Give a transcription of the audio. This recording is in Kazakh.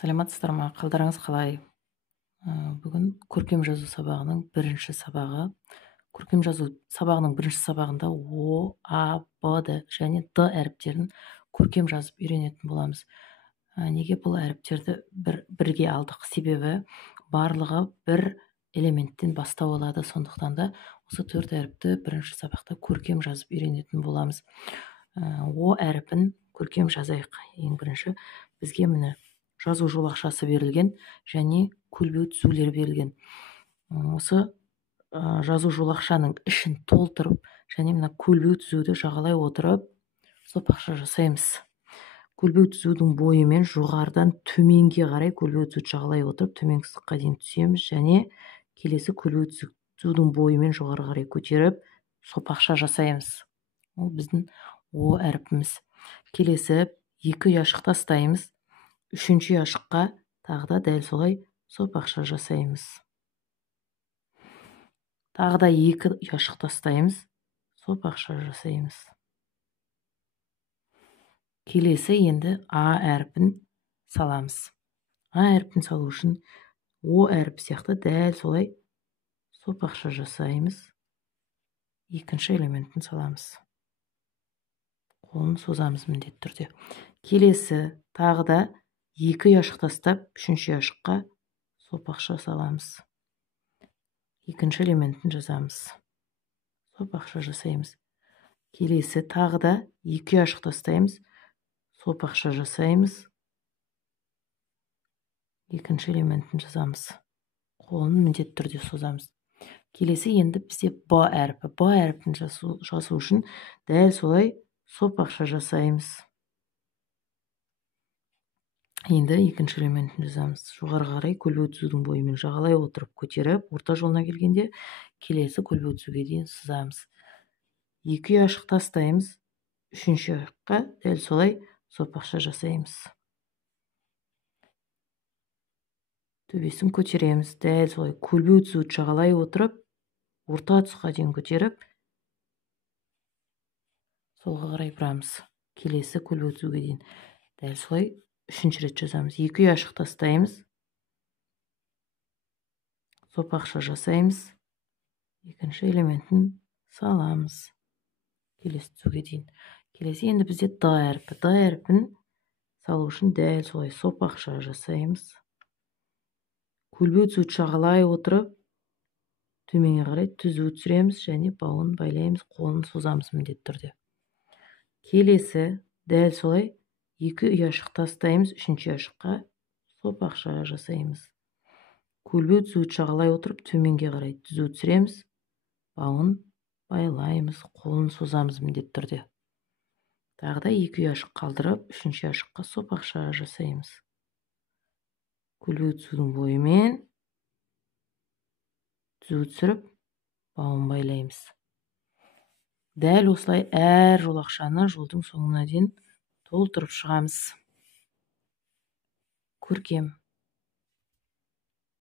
Саламатсыздар ма? Қалдарыңыз қалай? Бүгін көркем жазу сабағының бірінші сабағы. Көркем жазу сабағының бірінші сабағында О, А, Б, Д және Д әріптерін көркем жазып үйренетін боламыз. Неге бұл әріптерді бірге алдық? Себебі барлығы бір элементтен бастау алады. Сондықтан да осы 4 әріпті бірінші сабақта көркем жазып үйренетін боламыз. О әріпін көркем жазайық. Ең бірінші бізге міне жазу жолақшасы берілген және көлбеу түзулер берілген. Осы жазу жолақшаның ішін толтырып және мына көлбеу түзуді жағалай отырып сопақша жасаймыз. Көлбеу түзудің бойымен жоғарыдан төменге қарай көлбеу түзуді жағалай отырып төменгі сызыққа дейін түсеміз және келесі көлбеу түзудің бойымен жоғары қарай көтеріп сопақша жасаймыз. Ол біздің О әріпіміз. Келесі екі ұяшық тастаймыз. Үшінші ұяшыққа тағы да дәл солай сопақша жасаймыз. Тағы да екі ұяшық тастаймыз, сопақша жасаймыз. Келесі енді А әріпін саламыз. А әріпін салу үшін О әріпі сияқты дәл солай сопақша жасаймыз. Екінші элементін саламыз. Қолын созамыз міндетті түрде. Келесі тағы да екі ұяшық тастап, үшінші ұяшыққа сопақша саламыз. Екінші элементін жазамыз. Сопақша жасаймыз. Келесі тағы да екі ұяшық тастаймыз, сопақша жасаймыз. Екінші элементін жазамыз. Қолын міндетті түрде созамыз. Келесі енді бізде Б әріпі. Б әріпін жазу үшін дәл солай сопақша жасаймыз. Енді екінші элементін жазамыз. Жоғары қарай көлбеу түзудің бойымен жағалай отырып көтеріп, орта жолына келгенде келесі көлбеу түзуге дейін сызамыз. Екі ұяшық тастаймыз, үшінші ұяшыққа дәл солай сопақша жасаймыз. Төбесін көтереміз, дәл солай көлбеу түзуді жағалай отырып, орта тұсқа дейін көтеріп, солға қарай бұрамыз. Келесі көлбеу түзуге дейін дәл солай үшінші рет жазамыз. Екі ұяшық тастаймыз, сопақша жасаймыз. Екінші элементін саламыз. Келесі түзуге дейін. Келесі енді бізде Д әріпі. Д әріпін салу үшін дәл солай сопақша жасаймыз. Көлбеу түзуді жағалай отырып, төменге қарай түзу түсіреміз және бауын байлаймыз, қолын созамыз міндетті түрде. Келесі дәл солай екі ұяшық тастаймыз, үшінші ұяшыққа сопақша жасаймыз. Көлбеу түзуді жағалай отырып, төменге қарай түзу түсіреміз, бауын байлаймыз, қолын созамыз міндетті түрде. Тағы да екі ұяшық қалдырып, үшінші ұяшыққа сопақша жасаймыз. Көлбеу түзудің бойымен түзу түсіріп, бауын байлаймыз. Дәл осылай әр жолақшаны жолдың соңына дейін толтырып шығамыз. Көркем.